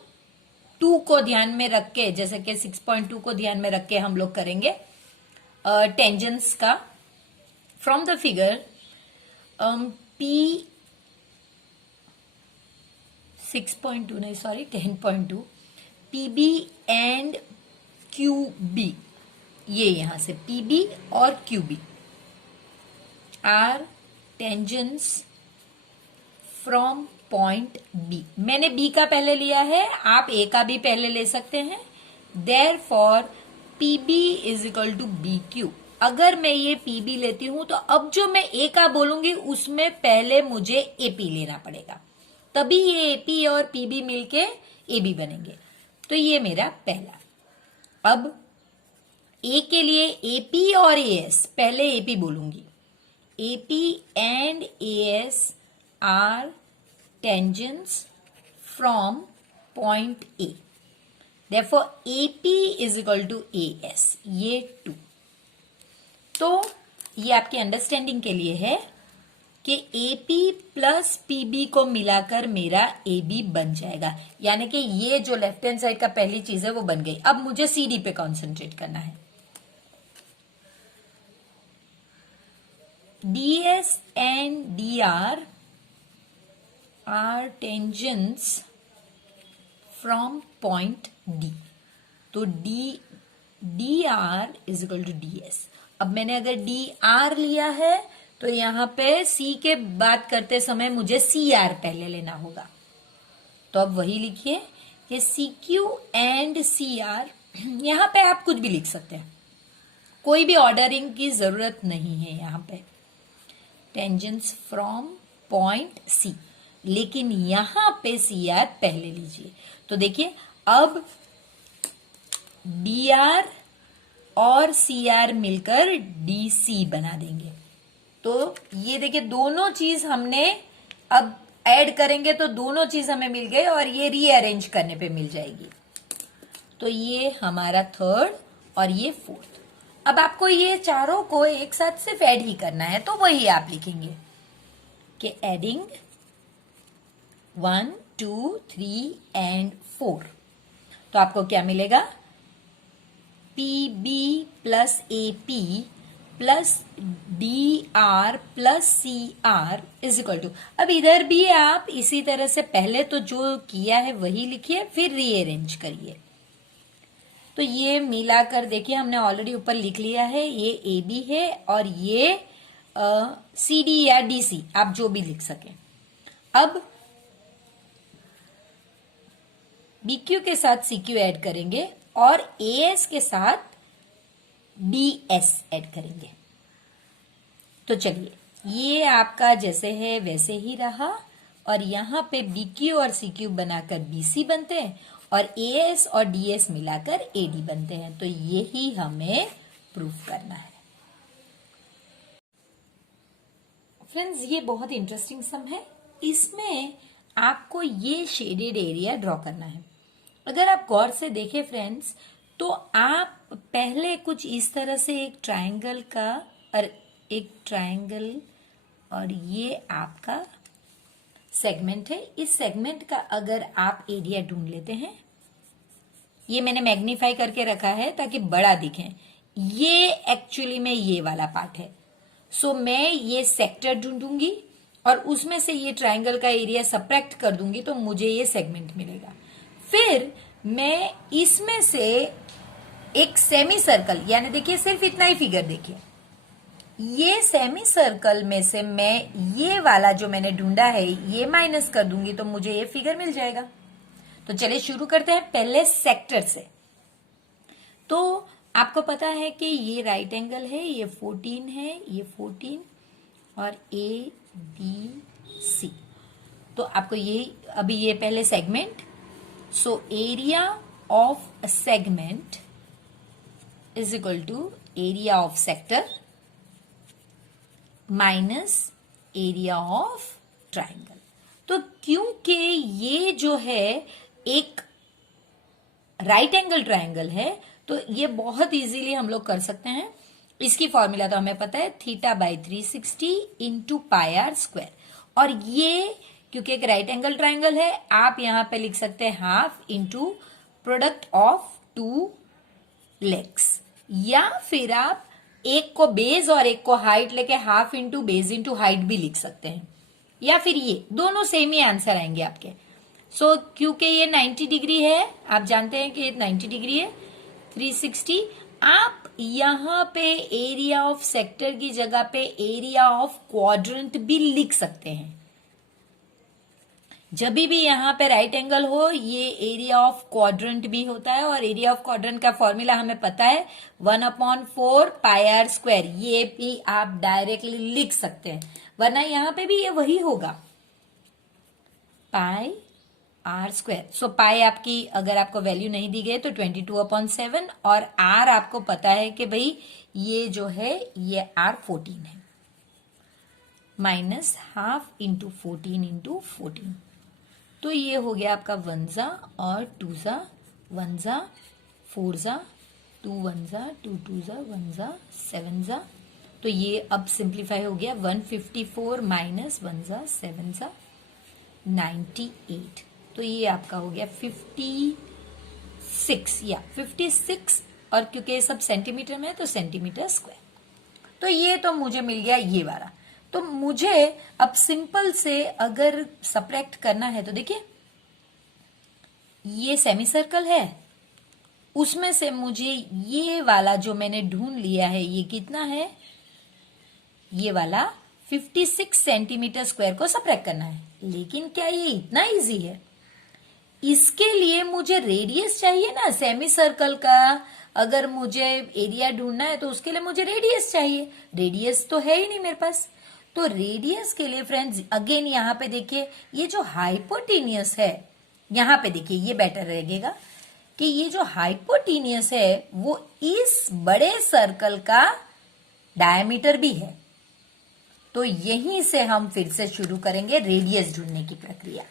2 को ध्यान में रख के, जैसे कि 6.2 को ध्यान में रख के हम लोग करेंगे टेंजेंट्स का। फ्रॉम द फिगर P 6.2 नहीं सॉरी 10.2 PB एंड QB, ये यहां से PB और QB are tangents from point B। मैंने B का पहले लिया है, आप A का भी पहले ले सकते हैं। Therefore PB is equal to BQ। अगर मैं ये PB लेती हूं तो अब जो मैं A का बोलूंगी उसमें पहले मुझे AP लेना पड़ेगा, तभी ये AP और PB मिलके AB बनेंगे। तो ये मेरा पहला। अब A के लिए AP और AS, पहले AP बोलूंगी। AP and AS are tangents from point A. Therefore AP is equal to AS, ये 2। तो ये आपके अंडरस्टैंडिंग के लिए है कि AP प्लस PB को मिलाकर मेरा AB बन जाएगा, यानी कि ये जो लेफ्ट हैंड साइड का पहली चीज है वो बन गई। अब मुझे CD पे कॉन्सेंट्रेट करना है। DS and DR are tangents from point D। तो DR is equal to DS। अब मैंने अगर DR लिया है तो यहां पे C के बात करते समय मुझे CR पहले लेना होगा। तो अब वही लिखिए कि CQ एंड CR, यहां पे आप कुछ भी लिख सकते हैं, कोई भी ऑर्डरिंग की जरूरत नहीं है यहां पे। टेंजेंट्स फ्रॉम पॉइंट C, लेकिन यहां पे CR पहले लीजिए। तो देखिए अब DR और CR मिलकर DC बना देंगे। तो ये देखिए दोनों चीज हमने अब ऐड करेंगे तो दोनों चीज हमें मिल गए और ये रीअरेंज करने पे मिल जाएगी। तो तो ये हमारा थर्ड और ये फोर्थ। अब आपको ये चारों को एक साथ सिर्फ ऐड ही करना है, तो वही आप लिखेंगे कि एडिंग 1, 2, 3 एंड 4। तो आपको क्या मिलेगा? PB plus AP plus DR plus CR is equal to, अब इधर भी आप इसी तरह से पहले तो जो किया है वही लिखिए, फिर रीअरेंज करिए। तो ये मिलाकर देखिए, हमने ऑलरेडी ऊपर लिख लिया है, ये AB है और ये CD या DC, आप जो भी लिख सके। अब BQ के साथ CQ ऐड करेंगे और AS के साथ DS ऐड करेंगे। तो चलिए, ये आपका जैसे है वैसे ही रहा, और यहां पे BQ और CQ बनाकर BC बनते हैं और AS और DS मिलाकर AD बनते हैं। तो यही हमें प्रूफ करना है। फ्रेंड्स, ये बहुत इंटरेस्टिंग सम है। इसमें आपको ये शेडेड एरिया ड्रॉ करना है। अगर आप गौर से देखें फ्रेंड्स, तो आप पहले कुछ इस तरह से एक ट्रायंगल का और ये आपका सेगमेंट है। इस सेगमेंट का अगर आप एरिया ढूंढ लेते हैं, ये मैंने मैग्नीफाई करके रखा है ताकि बड़ा दिखे। ये एक्चुअली में ये वाला पार्ट है। सो मैं ये सेक्टर ढूंढूंगी और उसमें से ये ट्रायंगल का एरिया सबट्रैक्ट कर दूंगी, तो मुझे ये सेगमेंट मिलेगा। फिर मैं इसमें से एक सेमी सर्कल, यानी देखिए सिर्फ इतना ही फिगर देखिए, ये सेमी सर्कल में से मैं ये वाला जो मैंने ढूंढा है ये माइनस कर दूंगी, तो मुझे ये फिगर मिल जाएगा। तो चलिए शुरू करते हैं पहले सेक्टर से। तो आपको पता है कि ये राइट एंगल है, ये 14 है, ये 14 और ABC। तो आपको ये अभी ये पहले segment, so area of a segment is equal to area of sector minus area of triangle. तो क्योंकि ये जो है एक राइट एंगल ट्राइंगल है, तो ये बहुत इजीली हम लोग कर सकते हैं। इसकी फॉर्मूला तो हमें पता है, θ/360 इंटू πr²। और ये क्योंकि एक राइट एंगल ट्राइंगल है, आप यहां पे लिख सकते हैं half into product of 2 legs, या फिर आप एक को बेस और एक को हाइट लेके half into base into height भी लिख सकते हैं, या फिर ये दोनों सेम ही आंसर आएंगे आपके। सो क्योंकि ये 90 डिग्री है, आप जानते हैं कि ये 90 डिग्री है, 360, आप यहां पे एरिया ऑफ सेक्टर की जगह पे एरिया ऑफ क्वाड्रेंट भी लिख सकते हैं। जब भी यहां पे राइट एंगल हो, ये एरिया ऑफ क्वाड्रेंट भी होता है, और एरिया ऑफ क्वाड्रेंट का फॉर्मूला हमें पता है 1/4 πr²। ये भी आप डायरेक्टली लिख सकते हैं, वरना यहां पे भी ये वही होगा, πr²। सो पाई आपकी अगर आपको वैल्यू नहीं दी गई तो 22/7, और r आपको पता है कि भाई ये जो है ये r 14 है, माइनस हाफ इंटू 14 इंटू 14। तो ये हो गया आपका 1 जा और 2 जा, 1 जा 4 जा, 2 1 जा, 2 2 जा, 1 जा 7 जा। तो ये अब सिंप्लीफाई हो गया, 154 माइनस 1 जा 7 जा 98। तो ये आपका हो गया 56 या 56, और क्योंकि ये सब सेंटीमीटर में है तो सेंटीमीटर स्क्वायर। तो ये तो मुझे मिल गया ये वाला। तो मुझे अब सिंपल से अगर सबट्रैक्ट करना है, तो देखिए ये सेमी सर्कल है, उसमें से मुझे ये वाला जो मैंने ढूंढ लिया है ये कितना है, ये वाला 56 सेंटीमीटर स्क्वायर को सबट्रैक्ट करना है। लेकिन क्या ये इतना इजी है? इसके लिए मुझे रेडियस चाहिए ना सेमी सर्कल का। अगर मुझे एरिया ढूंढना है तो उसके लिए मुझे रेडियस चाहिए, रेडियस तो है ही नहीं मेरे पास। तो रेडियस के लिए फ्रेंड्स अगेन यहां पे देखिए, ये जो हाइपोटेनियस है, यहां पे देखिए ये बेटर रहेगा कि ये जो हाइपोटेनियस है वो इस बड़े सर्कल का डायमीटर भी है। तो यहीं से हम फिर से शुरू करेंगे रेडियस ढूंढने की प्रक्रिया।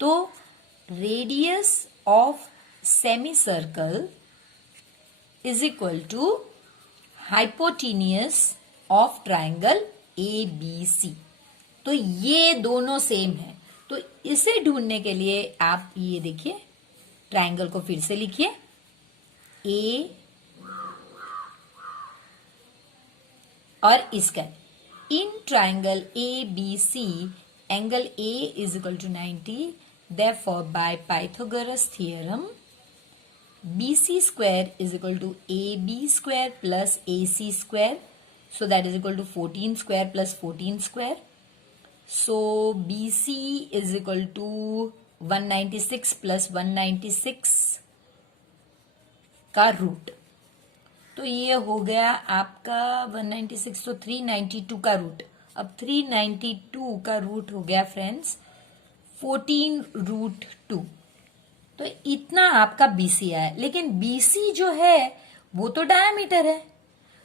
तो radius of semi circle is equal to hypotenuse of triangle ABC। तो ये दोनों सेम है, तो इसे ढूंढने के लिए आप ये देखिए, ट्राइंगल को फिर से लिखिए, A और इसका in triangle ABC angle A is equal to 90, therefore by Pythagoras theorem BC square is equal to AB square plus AC square, so that is equal to 14 square plus 14 square. So BC is equal to 196 plus 196 का root, तो ये हो गया आपका 196, तो 392 का root. अब 392 का रूट हो गया फ्रेंड्स 14√2, तो इतना आपका BC आया। लेकिन BC जो है वो तो डायमीटर है,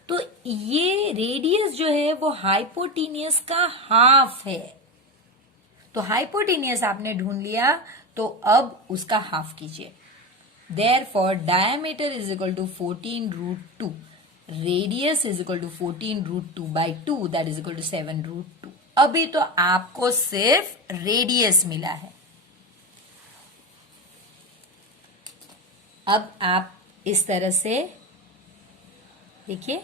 तो ये रेडियस जो है वो हाइपोटेनियस का हाफ है। तो हाइपोटेनियस आपने ढूंढ लिया, तो अब उसका हाफ कीजिए। Therefore diameter is equal to 14√2, radius is equal to 14√2 by 2, that is equal to 7√2। अभी तो आपको सिर्फ रेडियस मिला है। अब आप इस तरह से देखिए,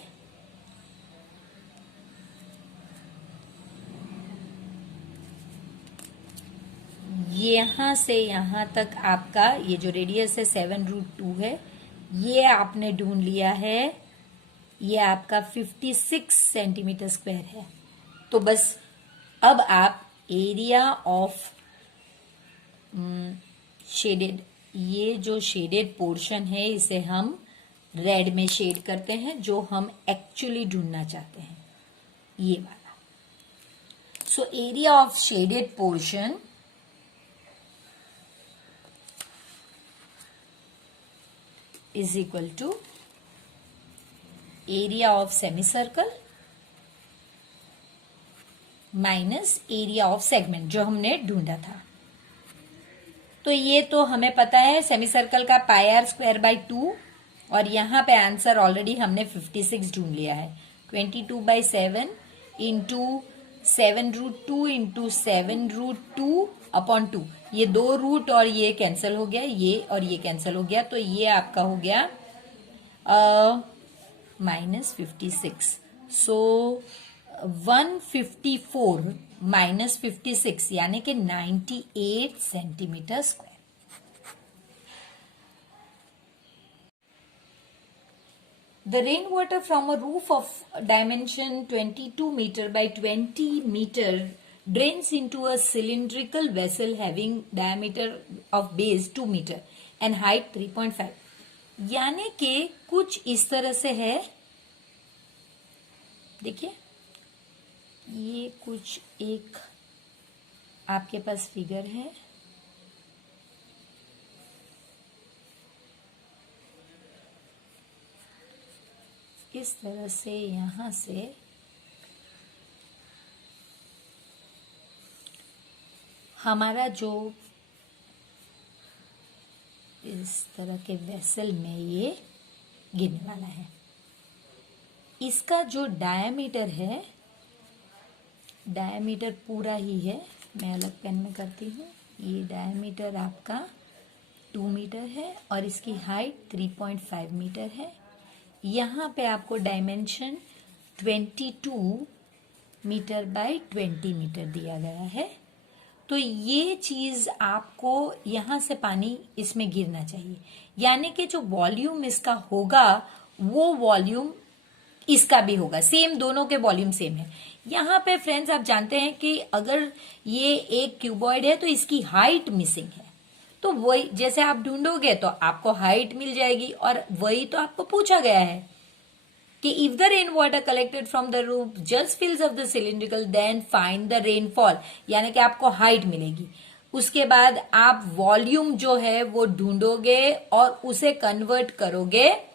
यहां से यहां तक आपका ये जो रेडियस है 7√2 है, ये आपने ढूंढ लिया है, ये आपका 56 सेंटीमीटर स्क्वायर है। तो बस अब आप एरिया ऑफ शेडेड, ये जो शेडेड पोर्शन है इसे हम रेड में शेड करते हैं, जो हम एक्चुअली ढूंढना चाहते हैं, ये वाला। So area of shaded portion is equal to area of semi circle minus area of segment जो हमने ढूंढा था। तो ये तो हमें पता है सेमी सर्कल का πr²/2, और यहां पे आंसर ऑलरेडी हमने 56 ढूंढ लिया है। 22/7 इंटू 7√2 इंटू 7√2/2, ये 2 रूट और ये कैंसिल हो गया, ये और ये कैंसिल हो गया, तो ये आपका हो गया -56। सो 154 माइनस 56 यानी कि 98 centimetre square. The rainwater from a roof of dimension 22 meter by 20 meter drains into a cylindrical vessel having diameter of base 2 meter and height 3.5। यानी कि कुछ इस तरह से है, देखिए ये कुछ एक आपके पास फिगर है, इस तरह से यहां से हमारा जो इस तरह के वेसल में ये गिरने वाला है, इसका जो डायमीटर है, डायमीटर पूरा ही है, मैं अलग पेन में करती हूँ, ये डायमीटर आपका 2 मीटर है और इसकी हाइट 3.5 मीटर है। यहाँ पे आपको डायमेंशन 22 मीटर बाय 20 मीटर दिया गया है। तो ये चीज आपको यहाँ से पानी इसमें गिरना चाहिए, यानी कि जो वॉल्यूम इसका होगा वो वॉल्यूम इसका भी होगा, सेम, दोनों के वॉल्यूम सेम है। यहाँ पे फ्रेंड्स आप जानते हैं कि अगर ये एक क्यूबॉइड है तो इसकी हाइट मिसिंग है, तो वही जैसे आप ढूंढोगे तो आपको हाइट मिल जाएगी, और वही तो आपको पूछा गया है कि if the rain water collected from the roof just fills off the cylindrical then find the rainfall, यानी कि आपको हाइट मिलेगी। उसके बाद आप वॉल्यूम जो है वो ढूंढोगे और उसे कन्वर्ट करोगे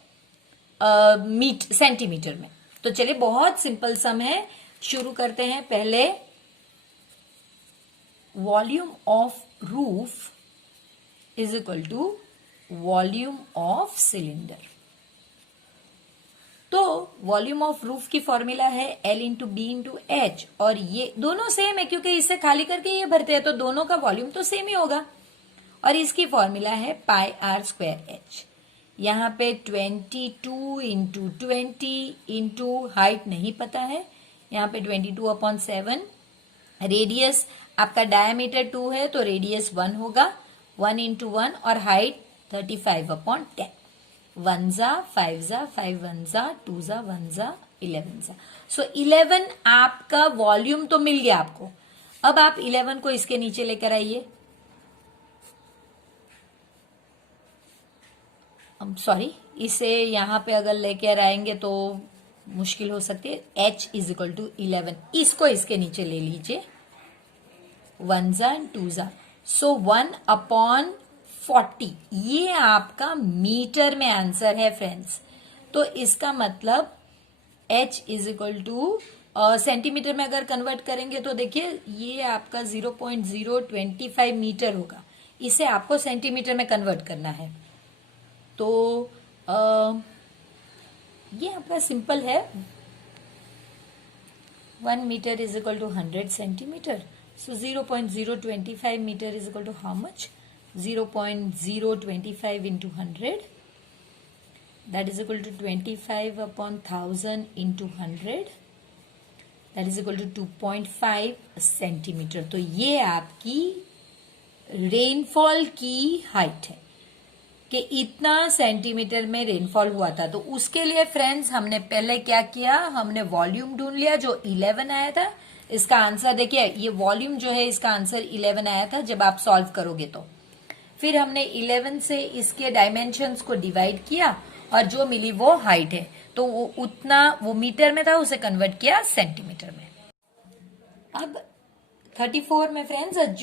सेंटीमीटर में। तो चलिए बहुत सिंपल सम है, शुरू करते हैं। पहले volume of roof is equal to volume of cylinder. तो वॉल्यूम ऑफ रूफ की फॉर्मूला है L into B into H, और ये दोनों सेम है क्योंकि इससे खाली करके ये भरते हैं, तो दोनों का वॉल्यूम तो सेम ही होगा। और इसकी फॉर्मूला है पाई आर स्क्वायर एच। यहाँ पे 22 इंटू 20 इंटू हाइट नहीं पता है, यहाँ पे 22/7। रेडियस आपका डायमीटर 2 है तो रेडियस 1 होगा, 1 इंटू 1, और हाइट 35/10। 1 जा 5 जा 5 1 जा 2 जा 1 जा 11 जा। सो 11 आपका वॉल्यूम तो मिल गया आपको। अब आप 11 को इसके नीचे लेकर आइए, सॉरी, इसे यहां पे अगर लेकर आएंगे तो मुश्किल हो सकती है। h इज इक्वल टू 11, इसको इसके नीचे ले लीजिए, 1 जा 2 जा, सो 1/40। ये आपका मीटर में आंसर है फ्रेंड्स। तो इसका मतलब h is equal two centimetre में अगर कन्वर्ट करेंगे तो देखिए ये आपका 0.025 मीटर होगा। इसे आपको सेंटीमीटर में कन्वर्ट करना है। तो ये आपका सिंपल है, 1 metre is equal to 100 centimetre. So 0.025 metre is equal to how much? 0.025 into 100, that is equal to 25/1000 into 100, that is equal to 2.5 centimetre. तो ये आपकी रेनफॉल की हाइट है कि इतना सेंटीमीटर में रेनफॉल हुआ था। तो उसके लिए फ्रेंड्स हमने पहले क्या किया, हमने वॉल्यूम ढूंढ लिया जो 11 आया था। इसका आंसर देखिए, ये वॉल्यूम जो है इसका आंसर 11 आया था जब आप सॉल्व करोगे तो। फिर हमने 11 से इसके डायमेंशंस को डिवाइड किया और जो मिली वो हाइट है, तो वो उतना वो मीटर में था, उसे कन्वर्ट किया सेंटीमीटर में। अब 34 में फ्रेंड्स, एक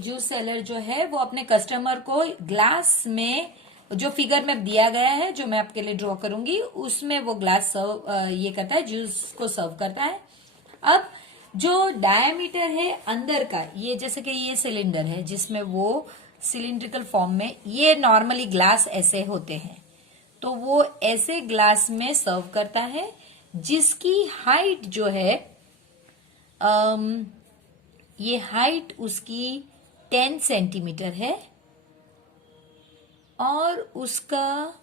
जूस सेलर जो है वो अपने कस्टमर को ग्लास में, जो फिगर में दिया गया है जो मैं आपके लिए ड्रॉ करूंगी, उसमें वो ग्लास सर्व ये करता है, जूस को सर्व करता है। अब जो डायमीटर है अंदर का, ये जैसे कि ये सिलेंडर है जिसमें वो सिलिंड्रिकल फॉर्म में, ये नॉर्मली ग्लास ऐसे होते हैं, तो वो ऐसे ग्लास में सर्व करता है जिसकी हाइट जो है ये हाइट उसकी 10 सेंटीमीटर है और उसका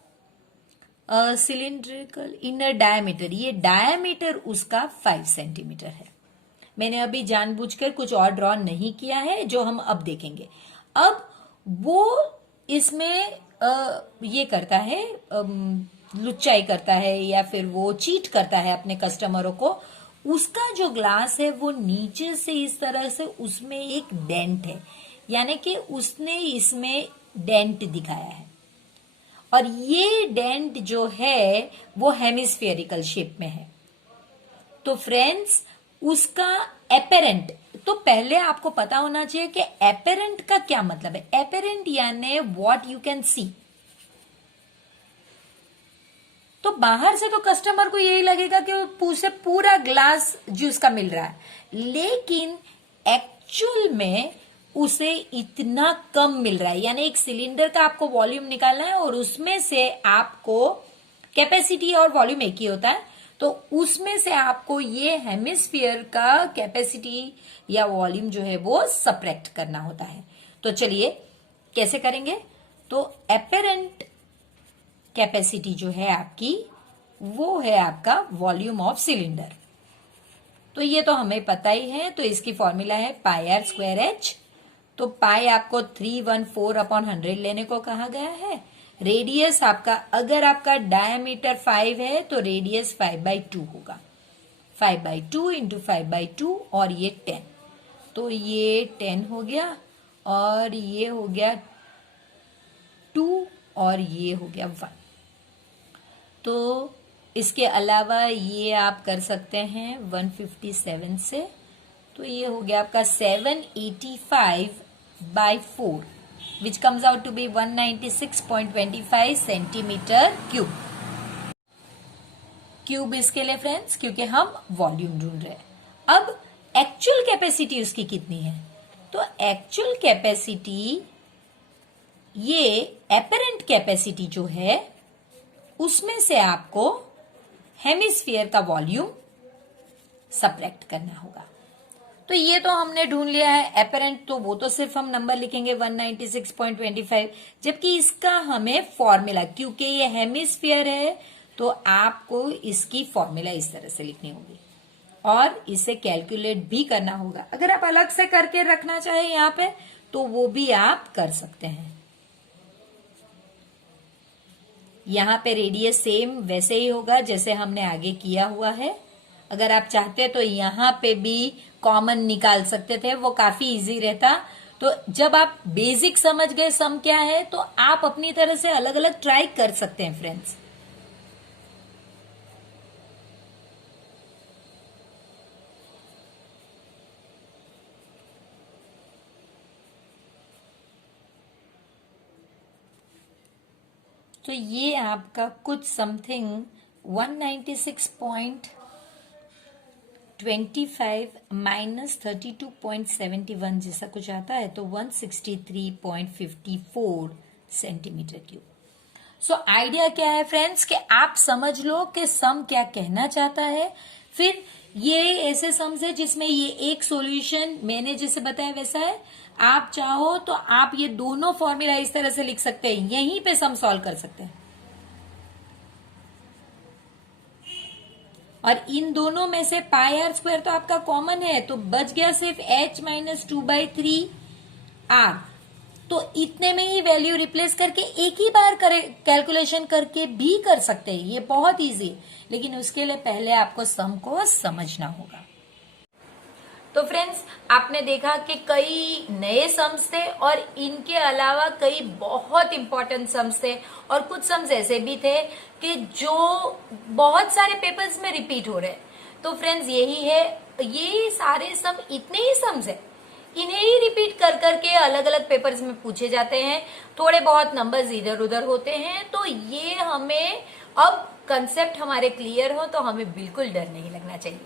सिलिंड्रिकल इनर डायमीटर, ये डायमीटर उसका 5 सेंटीमीटर है। मैंने अभी जानबूझकर कुछ और ड्रॉ नहीं किया है जो हम अब देखेंगे। अब वो इसमें ये करता है, लुच्चाई करता है या फिर वो चीट करता है अपने कस्टमरों को। उसका जो ग्लास है वो नीचे से इस तरह से उसमें एक डेंट है, यानी कि उसने इसमें डेंट दिखाया है, और ये डेंट जो है वो हेमिस्फेरिकल शेप में है। तो फ्रेंड्स उसका एपेरेंट, तो पहले आपको पता होना चाहिए कि एपेरेंट का क्या मतलब है। एपेरेंट यानी व्हाट यू कैन सी। तो बाहर से तो कस्टमर को यही लगेगा कि उसे पूरा ग्लास जूस का मिल रहा है, लेकिन एक्चुअल में उसे इतना कम मिल रहा है। यानी एक सिलेंडर का आपको वॉल्यूम निकालना है और उसमें से आपको, कैपेसिटी और वॉल्यूम एक ही होता है, तो उसमें से आपको ये हेमिस्फीयर का कैपेसिटी या वॉल्यूम जो है वो सब्ट्रैक्ट करना होता है। तो चलिए कैसे करेंगे। तो एपेरेंट कैपेसिटी जो है आपकी वो है आपका वॉल्यूम ऑफ सिलेंडर। तो ये तो हमें पता ही है, तो इसकी फॉर्मूला है पाई आर स्क्वायर एच। तो पाई आपको 314/100 लेने को कहा गया है। रेडियस आपका, अगर आपका डायमीटर 5 है तो रेडियस 5/2 होगा, 5/2 इंटू 5/2, और ये 10, तो ये 10 हो गया, और ये हो गया 2, और ये हो गया 1। तो इसके अलावा ये आप कर सकते हैं 157 से, तो ये हो गया आपका 785/4, which comes out to be 196.25 centimetre cube इसके लिए फ्रेंड्स, क्योंकि हम वॉल्यूम ढूंढ रहे हैं। अब एक्चुअल कैपेसिटी उसकी कितनी है, तो एक्चुअल कैपेसिटी ये एपरेंट कैपेसिटी जो है उसमें से आपको हेमिस्फीयर का वॉल्यूम सब्ट्रैक्ट करना होगा। तो ये तो हमने ढूंढ लिया है एपरेंट, तो वो तो सिर्फ हम नंबर लिखेंगे 196.25, जबकि इसका हमें फॉर्मूला, क्योंकि ये हेमिस्फीयर है तो आपको इसकी फॉर्मूला इस तरह से लिखनी होगी और इसे कैलकुलेट भी करना होगा। अगर आप अलग से करके रखना चाहे यहाँ पे तो वो भी आप कर सकते हैं। यहाँ पे रेडियस सेम वैसे ही होगा जैसे हमने आगे किया हुआ है। अगर आप चाहते तो यहाँ पे भी कॉमन निकाल सकते थे, वो काफी इजी रहता। तो जब आप बेसिक समझ गए सम क्या है तो आप अपनी तरह से अलग अलग ट्राई कर सकते हैं फ्रेंड्स। तो ये आपका कुछ समथिंग 196.25 माइनस 32.71 जैसा कुछ आता है, तो 163.54 सेंटीमीटर क्यूब। सो आइडिया क्या है फ्रेंड्स कि आप समझ लो कि सम क्या कहना चाहता है। फिर ये ऐसे सम्स है जिसमें ये एक सॉल्यूशन मैंने जैसे बताया वैसा है। आप चाहो तो आप ये दोनों फॉर्मूला इस तरह से लिख सकते हैं, यहीं पे सम सॉल्व कर सकते हैं। और इन दोनों में से पाई आर स्क्वायर तो आपका कॉमन है, तो बच गया सिर्फ h माइनस 2/3 r। तो इतने में ही वैल्यू रिप्लेस करके एक ही बार कैलकुलेशन करके भी कर सकते हैं, ये बहुत इजी है। लेकिन उसके लिए पहले आपको सम को समझना होगा। तो फ्रेंड्स, आपने देखा कि कई नए सम्स थे और इनके अलावा कई बहुत इंपॉर्टेंट सम्स थे, और कुछ सम्स ऐसे भी थे कि जो बहुत सारे पेपर्स में रिपीट हो रहे हैं। तो फ्रेंड्स यही है, ये सारे सम इतने ही सम्स है, इन्हें ही रिपीट कर करके अलग अलग पेपर्स में पूछे जाते हैं। थोड़े बहुत नंबर्स इधर उधर होते हैं, तो ये हमें अब कंसेप्ट हमारे क्लियर हो तो हमें बिल्कुल डर नहीं लगना चाहिए।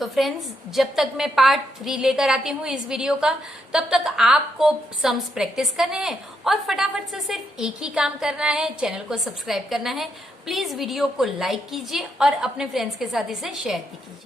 तो फ्रेंड्स, जब तक मैं पार्ट 3 लेकर आती हूँ इस वीडियो का, तब तक आपको सम्स प्रैक्टिस करने हैं और फटाफट से सिर्फ एक ही काम करना है, चैनल को सब्सक्राइब करना है। प्लीज वीडियो को लाइक कीजिए और अपने फ्रेंड्स के साथ इसे शेयर भी कीजिए।